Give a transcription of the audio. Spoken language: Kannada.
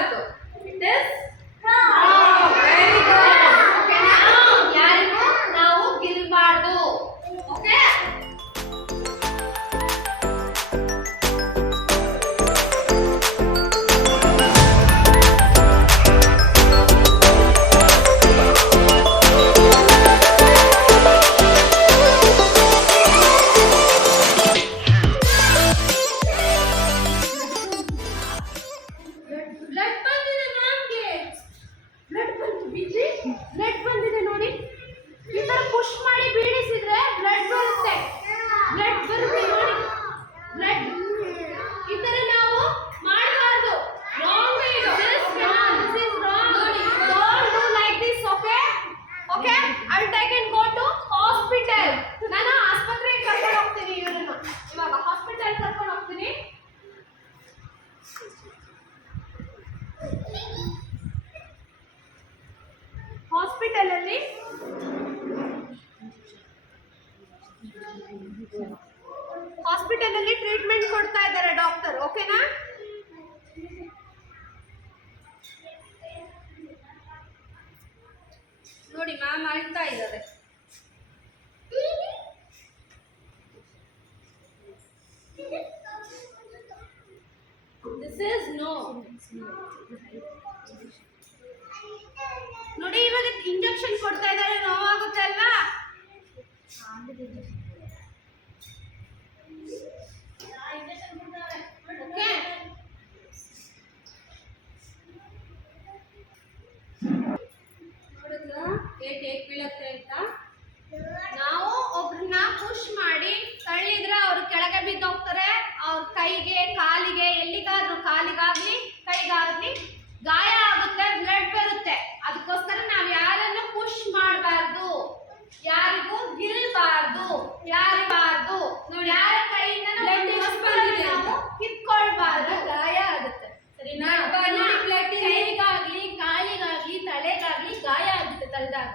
ಗಿಲ್ಬಾರ್ದು. It is wrong. Very good. ಓಕೆನಾ? ಯಾರಿಗೂ ನಾವು ಗಿಲ್ಬಾರ್ದು. ಓಕೆ? ಬ್ಲಡ್ ಬಂದಿದೆ ಮ್ಯಾಮ್ಗೆ. ಬ್ಲಡ್ ಬಂತು ಬಿಜಿ. ಬ್ಲಡ್ ಬಂದಿದೆ ನೋಡಿ. ಈ ತರ ಪುಷ್ ಮಾಡಿ ಬೀಳಿಸಿದ್ರೆ ಬ್ಲಡ್ ಬರುತ್ತೆ. ಬ್ಲಡ್ ಬರುತ್ತೆ ನೋಡಿ. ಬ್ಲಡ್ ಈ ತರ ನಾವು ಮಾಡಬಾರ್ದು. ರಾಂಗ್ ಇದು. This is wrong. Don't do like this. Okay? Okay? I will take and go to hospital. ನಾನು ಆಸ್ಪತ್ರೆಗೆ ಕರ್ಕೊಂಡು ಹೋಗ್ತೀನಿ ಇವ್ರನ್ನ. ಇವಾಗ ಹಾಸ್ಪಿಟಲ್ ಕರ್ಕೊಂಡು ಹೋಗ್ತೀನಿ. ಹಾಸ್ಪಿಟಲ್ ಅಲ್ಲಿ ಟ್ರೀಟ್ಮೆಂಟ್ ಕೊಡ್ತಾ ಇದ್ದಾರೆ ಡಾಕ್ಟರ್. ಓಕೆನಾ? ನೋಡಿ ಮ್ಯಾಮ್ ಅಳ್ತಾ ಇದ್ದಾರೆ. This is no. ನೋಡಿ ಇವಾಗ ಇಂಜೆಕ್ಷನ್ ಕೊಡ್ತಾ ಇದ್ದಾರೆ. ನೋವಾಗುತ್ತೆ ಅಲ್ವಾ? ಓಕೆ? ನೋಡಿದ್ರಾ ಹೇಗೆ ಬೀಳತ್ತೆ ಅಂತ? ನಾವು ಒಬ್ರನ್ನ ಪುಷ್ ಮಾಡಿ ತಳ್ಳಿದ್ರೆ ಅವ್ರು ಕೆಳಗೆ ಬಿದ್ದೋಗ್ತಾರೆ. ಅವ್ರ ಕೈಗೆ ಕಾಲಿಗೆ ಎಲ್ಲಿಗಾದ್ರೂ ಕಾಲಿಗಾಗ್ಲಿ ಕೈಗಾಗ್ಲಿ ಗಾಯ ಆಗುತ್ತೆ, ಬ್ಲಡ್ ಬರುತ್ತೆ. ಅದಕ್ಕೋಸ್ಕರ ನಾವು ಯಾರನ್ನು ಪುಷ್ ಮಾಡಬಾರ್ದು, ಯಾರಿಗೂ ಗಿಲ್ಬಾರ್ದು. ನೋಡಿ ಯಾರ ಕೈಯಿಂದ ನಾವು ಕಿತ್ಕೊಳ್ಬಾರ್ದು, ಗಾಯ ಆಗುತ್ತೆ. ಸರಿನಾ? ಕೈಗಾಗ್ಲಿ ಕಾಲಿಗಾಗ್ಲಿ ತಲೆಗಾಗ್ಲಿ ಗಾಯ ಆಗುತ್ತೆ ತಲೆದಾಗ.